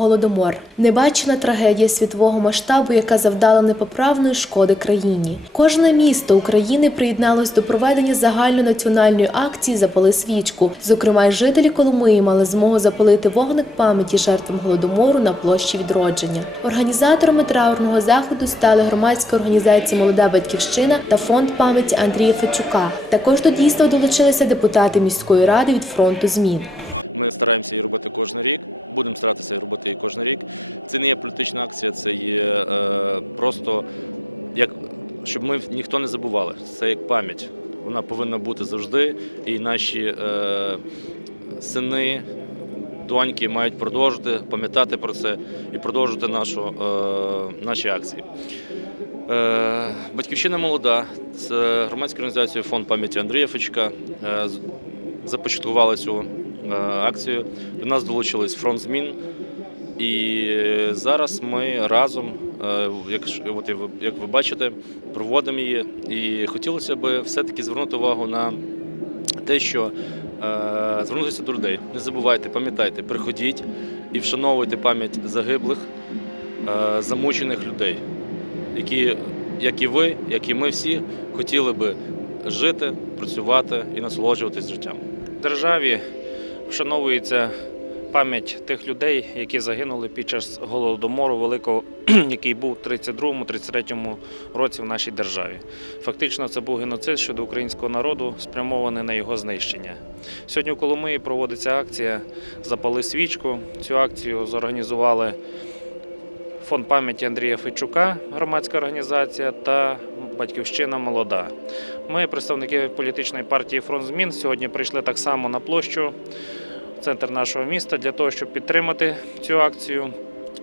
Голодомор небачена трагедія світового масштабу, яка завдала непоправної шкоди країні. Кожне місто України приєдналось до проведення загальнонаціональної акції Запали свічку. Зокрема, жителі Коломиї мали змогу запалити вогник пам'яті жертвам голодомору на площі відродження. Організаторами траурного заходу стали громадська організація Молода батьківщина та фонд пам'яті Андрія Фечука. Також до дійства долучилися депутати міської ради від фронту змін. Ми стараємося її робити кожен рік, будемо старатися робити її кожен рік. Це не є політична акція, це є е, просто як щоб ми ніхто не забували. Це як пам'ять. Вона повинна бути завжди, і наші е, сини, доньки мають продовжувати пам'ятати про це і продовжувати нашу, е, наші акції. Е, Батьківщина молода це громадська організація Фонд пам'яті Андрія Фечка. Е, Започаткували цю акцію. До нас долучились фронт змін. І е, зараз ми разом, е, як, от, як ви- бачите, проводимо її. І хотілося б все-таки звернути увагу на те, що е, звернутися до людей. Не забувайте, пам'ятайте, приходіть і вшановуйте пам'ять загиблих, е, замучених людей, які, як і ви, як і ми всі, хотіли би жити, працювати і насолоджуватись життям. Державі вшановується пам'ять тих людей, які загинули під час голодомору великого, який був у 32-33 році в нашій державі. Фактично, це був геноцид щодо українського народу, спрямований на його знищення. Сьогодні у Коломиї проводиться акція Запали свічку. Цю акцію зорганізували Фонд пам'яті Андрія Федчука, громадська організація та Батьківщина Молода. Ми, представники політичної партії Фронт змін, сьогодні прийшли так само на площу, центр нашого міста, для того, щоб підтримати цю акцію.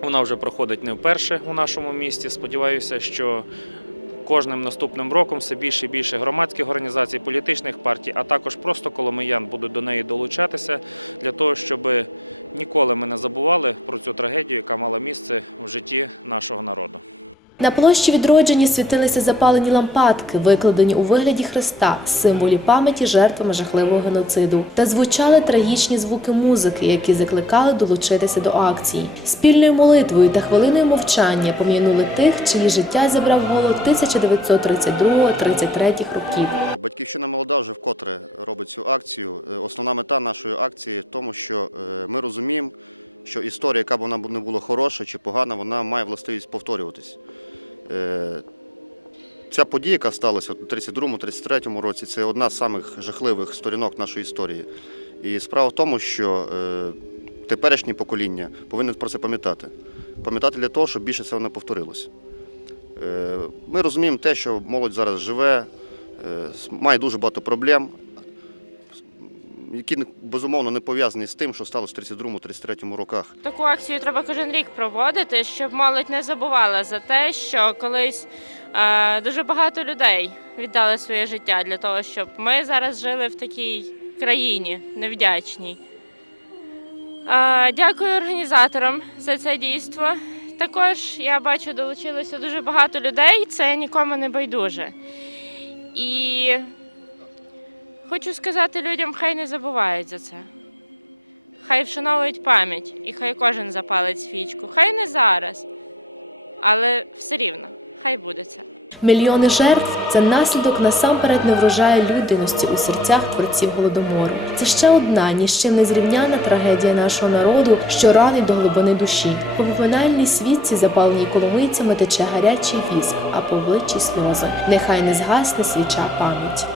Вона вже проходить не вперше у нашому місті. Сподіваюся, що кожним наступним роком все більше і більше громадських організацій, політичних партій, а також просто коломиян будуть до неї долучатися для того, щоб ніколи ми не забували про цю трагедію, яка мала місце в житті нашого народу. На площі відродження світилися запалені лампадки, викладені у вигляді хреста, символі пам'яті жертвами жахливого геноциду, та звучали трагічні звуки музики, які закликали долучитися до акції. Спільною молитвою та хвилиною мовчання пом'янули тих, чиї життя забрав голод 1932-33 років. Батьківщина молода вже вкотре робить цю акцію. Е, Основна мета нашої акції в тому, що е, ми розуміємо, що історія, яка б вона не була хороша чи погана, вона має властивість повторюватись. Е, Ця подія, яка сталася у 32-33 році, це одна з самих жахливих сторінок нашої історії. І справа в тому, що е, теперішнє покоління повинне про це пам'ятати. Пам'ятати для того, щоб більше цього не повторилось. Е, Ми розуміємо те, що молодь зараз живе, має дуже багато проблем, які безумовно не пов'язані з тим, що сталося в 32-33 роках. Таку акцію треба кожен рік проводити, щоб молодь не забувала за те, що колись е, дуже багато людей віддали своє життя для того, щоб ми зараз жили в такій країні невдячній. Е, дякую організаторам за це дійство. Також я бачу, долучилося дуже багато людей. Це нікому не байдуже. І хочу сказати людям, хай не забувають за це. Хай вшановують пам'ять і хай кожен запалить свічку. Хай не зараз, але все рівно, хай буде це. Мільйони жертв це наслідок насамперед неврожаю людяності у серцях творців голодомору. Це ще одна ні з чим не зрівняна трагедія нашого народу, що ранить до глибини душі. По поминальній світці, запаленій коломийцями, тече гарячий віск, а по обличчі сльози. Нехай не згасне свіча пам'ять.